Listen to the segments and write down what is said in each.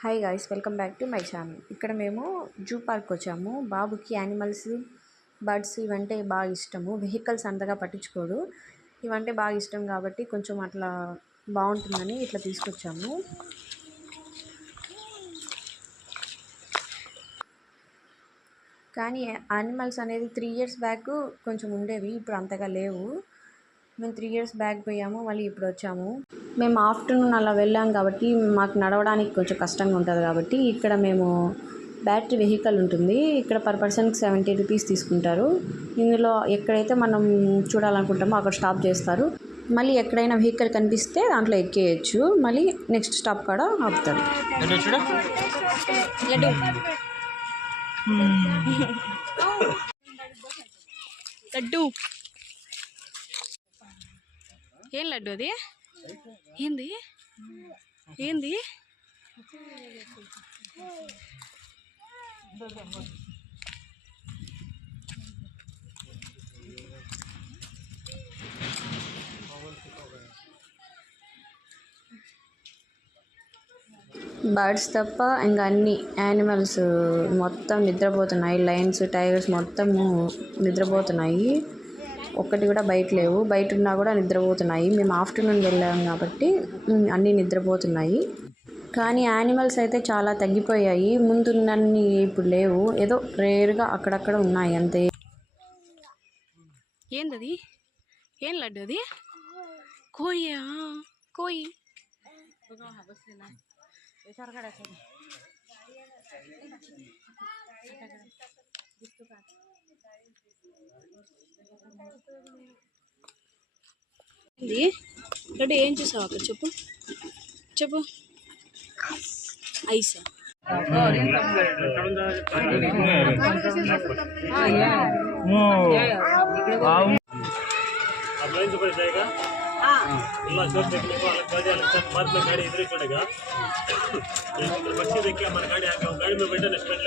Hi guys welcome back to my channel ఇక్కడ మేము zoo park వచ్చాము. బాబుకి యానిమల్స్ బర్డ్స్ ఇవంటే బాగా ఇష్టము. వెహికల్స్ అంతగా పట్టించుకోడు. ఇవంటే బాగా ఇష్టం కాబట్టి కొంచెం అట్లా బాగుంటుందని ఇట్లా తీసుకొచ్చాము. కానీ యానిమల్స్ అనేది త్రీ ఇయర్స్ బ్యాక్ కొంచెం ఉండేవి. ఇప్పుడు అంతగా లేవు. మేము త్రీ ఇయర్స్ బ్యాక్ పోయాము. మళ్ళీ ఇప్పుడు వచ్చాము. మేము ఆఫ్టర్నూన్ అలా వెళ్ళాం కాబట్టి మాకు నడవడానికి కొంచెం కష్టంగా ఉంటుంది కాబట్టి ఇక్కడ మేము బ్యాటరీ వెహికల్ ఉంటుంది. ఇక్కడ పర్ పర్సన్కి సెవెంటీ రూపీస్ తీసుకుంటారు. ఇందులో ఎక్కడైతే మనం చూడాలనుకుంటామో అక్కడ స్టాప్ చేస్తారు. మళ్ళీ ఎక్కడైనా వెహికల్ కనిపిస్తే దాంట్లో ఎక్కేయచ్చు. మళ్ళీ నెక్స్ట్ స్టాప్ కాడ ఆపుతారు. లడ్డు. ఏం లడ్డు అది? ఏంది? ఏంది? బర్డ్స్ తప్ప ఇంకా అన్ని యానిమల్స్ మొత్తం నిద్రపోతున్నాయి. లయన్స్ టైగర్స్ మొత్తం నిద్రపోతున్నాయి. ఒక్కటి కూడా బయట లేవు. బయట ఉన్నా కూడా నిద్రపోతున్నాయి. మేము ఆఫ్టర్నూన్ వెళ్ళాం కాబట్టి అన్నీ నిద్రపోతున్నాయి. కానీ యానిమల్స్ అయితే చాలా తగ్గిపోయాయి. ముందున్నన్ని ఇప్పుడు లేవు. ఏదో రేరుగా అక్కడక్కడ ఉన్నాయి అంతే. ఏందది? ఏం లడ్డు అది? కోయా? కోయి. ఇది రెడ్డి ఏం చూసావు అక్కడ చెప్పు చెప్పు ఐసా ಎಲ್ಲ ಜೋರ್ ತೆಗಿಬೇಕು ಅಲ್ಲಿ ಗಾಡಿ ಅಲ್ಲಿ ಚೆಕ್ ಮೊದಲು ಗಾಡಿ ಇದ್ರೆ ಕಡೆಗ ಪಕ್ಷಿ ಬೇಕಿ ಆಮೇಲೆ ಗಾಡಿ ಹಾಕಿ ಗಾಡಿ ಮೇಲೆ ಬೆಟ್ಟ ನೆಕ್ಸ್ಟ್ ಬೆಟ್ಟ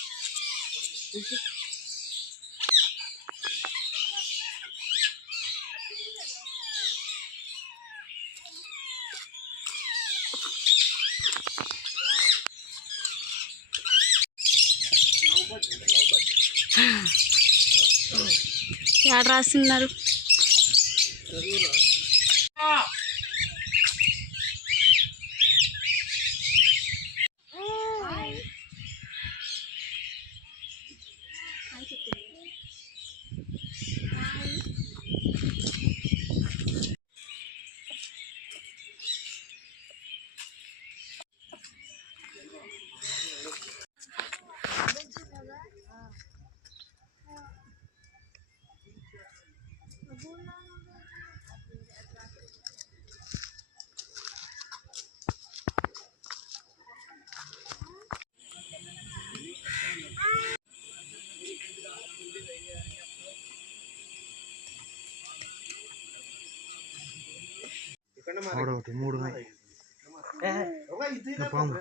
ఎక్కడ రాస్తున్నారు? ఒకటి మూడు పాము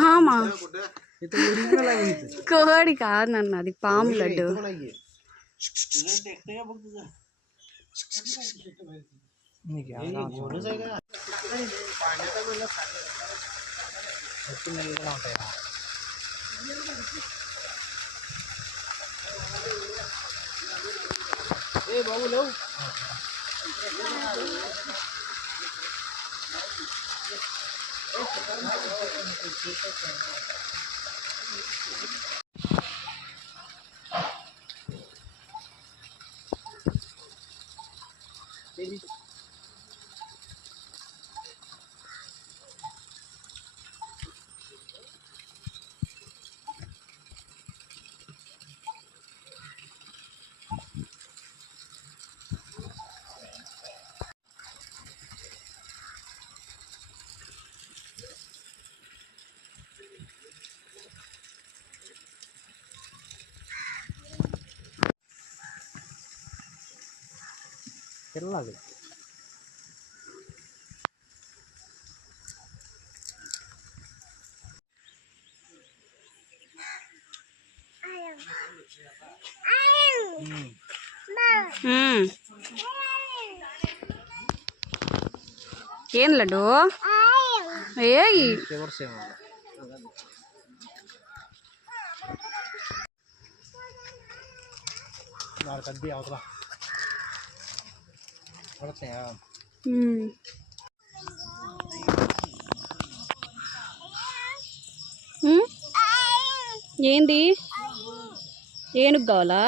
ఆమా కోడి కాదు నన్ను అది పాము లడ్డు ఏ బాబు లేవు Ele లడ్డు ఏయ్ రివర్స్ ఏమో వాళ్ళకి అద్దీ అవతల పడతాయా మ్మ్. మ్మ్? ఏంది? ఏనుగు కావాలా?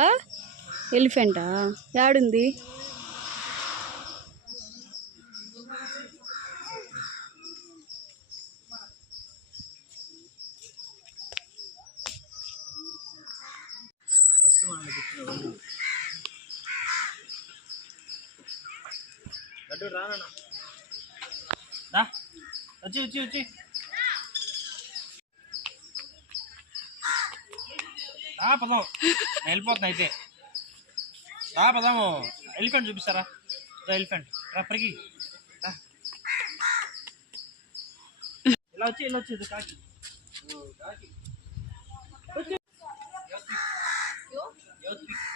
ఎలిఫెంటా? యాడుంది రానా వచ్చి వచ్చి వచ్చి. రా పదం. నేను వెళ్ళిపోతున్నా అయితే. రా పదము. ఎలిఫెంట్ చూపిస్తారా? ఎలిఫెంట్. రా పరికి రా. ఇలా వచ్చి ఇలా వచ్చి కాకి. యోత్పిక్.